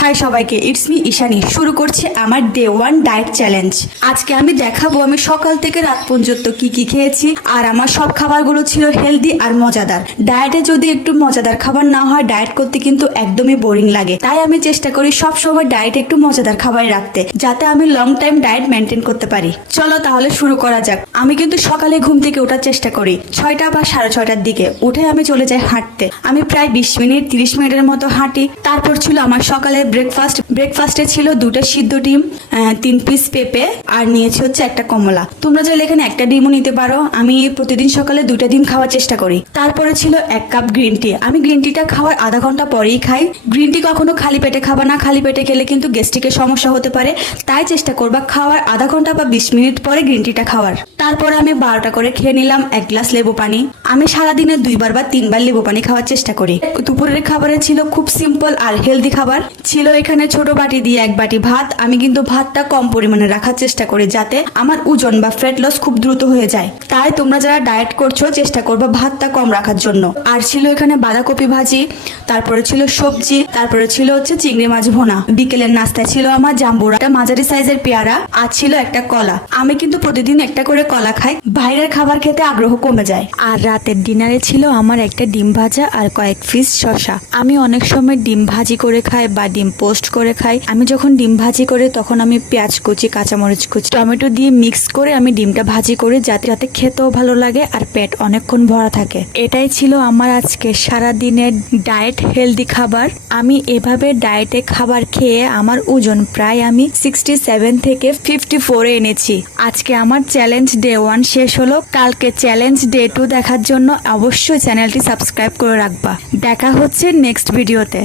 High সবাইকে, it's me Ishani. শুরু করছি আমার ডে 1 ডায়েট চ্যালেঞ্জ। আজকে আমি দেখাবো আমি সকাল থেকে রাত পর্যন্ত কি কি খেয়েছি, আর আমার সব খাবারগুলো ছিল হেলদি আর মজাদার। ডায়েটে যদি একটু মজাদার খাবার না হয়, ডায়েট করতে কিন্তু একদমই বোরিং লাগে। তাই আমি চেষ্টা করি সব সময় ডায়েটে একটু মজাদার খাবার রাখতে, যাতে আমি লং টাইম ডায়েট মেনটেন করতে পারি। চলো তাহলে শুরু করা যাক। আমি কিন্তু সকালে ঘুম থেকে ওঠার চেষ্টা করি 6টা বা 6:30টার দিকে। উঠে আমি চলে যাই হাঁটতে। আমি প্রায় 20 মিনিট 30 মিনিটের মতো হাঁটি। তারপর ছিল আমার সকালে ব্রেকফাস্টে ছিল 2টা সিদ্ধ ডিম, 3 পিস পেঁপে, আর নিয়েছি হচ্ছে একটা কমলা। তোমরা চাইলে এখানে একটা ডিমও নিতে পারো। আমি প্রতিদিন সকালে 2টা ডিম খাওয়ার চেষ্টা করি। তারপরে ছিল 1 কাপ গ্রিন টি। আমি গ্রিন টিটা খাওয়ার আধা ঘন্টা পরেই খাই। গ্রিন টি কখনো খালি পেটে খাবা না, খালি পেটে খেলে কিন্তু গ্যাস্ট্রিকের সমস্যা হতে পারে। তাই চেষ্টা করবা খাওয়ার আধা ঘন্টা বা 20 মিনিট পরে গ্রিন টিটা খাওয়ার। তারপরে আমি 12টা করে খেয়ে নিলাম 1 গ্লাস লেবু পানি। আমি সারাদিনে 2বার বা 3বার লেবু পানি খাওয়ার চেষ্টা করি। দুপুরের খাবারে ছিল খুব সিম্পল আর হেলদি খাবার। ছিল এখানে ছোট বাটি দিয়ে 1 বাটি ভাত। আমি কিন্তু ভাতটা কম পরিমাণে রাখার চেষ্টা করি, যাতে আমার ওজন বা ফ্যাট লস খুব দ্রুত হয়ে যায়। তাই তোমরা যারা ডায়েট করছো চেষ্টা করবা ভাতটা কম রাখার জন্য। আর ছিল এখানে বাঁধাকপি ভাজি, তারপরে ছিল সবজি, তারপরে ছিল হচ্ছে চিংড়ি মাছ ভোনা। বিকেলের নাস্তায় ছিল আমার জাম্বুরা, একটা মাঝারি সাইজের পেয়ারা, আর ছিল একটা কলা। আমি কিন্তু প্রতিদিন একটা করে কলা খাই, বাইরের খাবার খেতে আগ্রহ কমে যায়। আর রাতের ডিনারে ছিল আমার একটা ডিম ভাজা আর কয়েক পিস শসা। আমি অনেক সময় ডিম ভাজি করে খাই বা ডিম পোস্ট করে খাই। আমি যখন ডিম ভাজি করে তখন আমি পেঁয়াজ কুচি, কাঁচামরিচ কুচি, টমেটো দিয়ে মিক্স করে আমি ডিমটা ভাজি করি, যাতে খেতেও ভালো লাগে আর পেট অনেকক্ষণ ভরা থাকে। এটাই ছিল আমার আজকে সারা দিনের ডায়েট হেলদি খাবার। আমি এভাবে ডায়েটে খাবার খেয়ে আমার ওজন প্রায় আমি 67 থেকে 54 এনেছি। আজকে আমার চ্যালেঞ্জ ডে 1 শেষ হলো। কালকে চ্যালেঞ্জ ডে 2 দেখার জন্য অবশ্যই চ্যানেলটি সাবস্ক্রাইব করে রাখবা। দেখা হচ্ছে নেক্সট ভিডিওতে।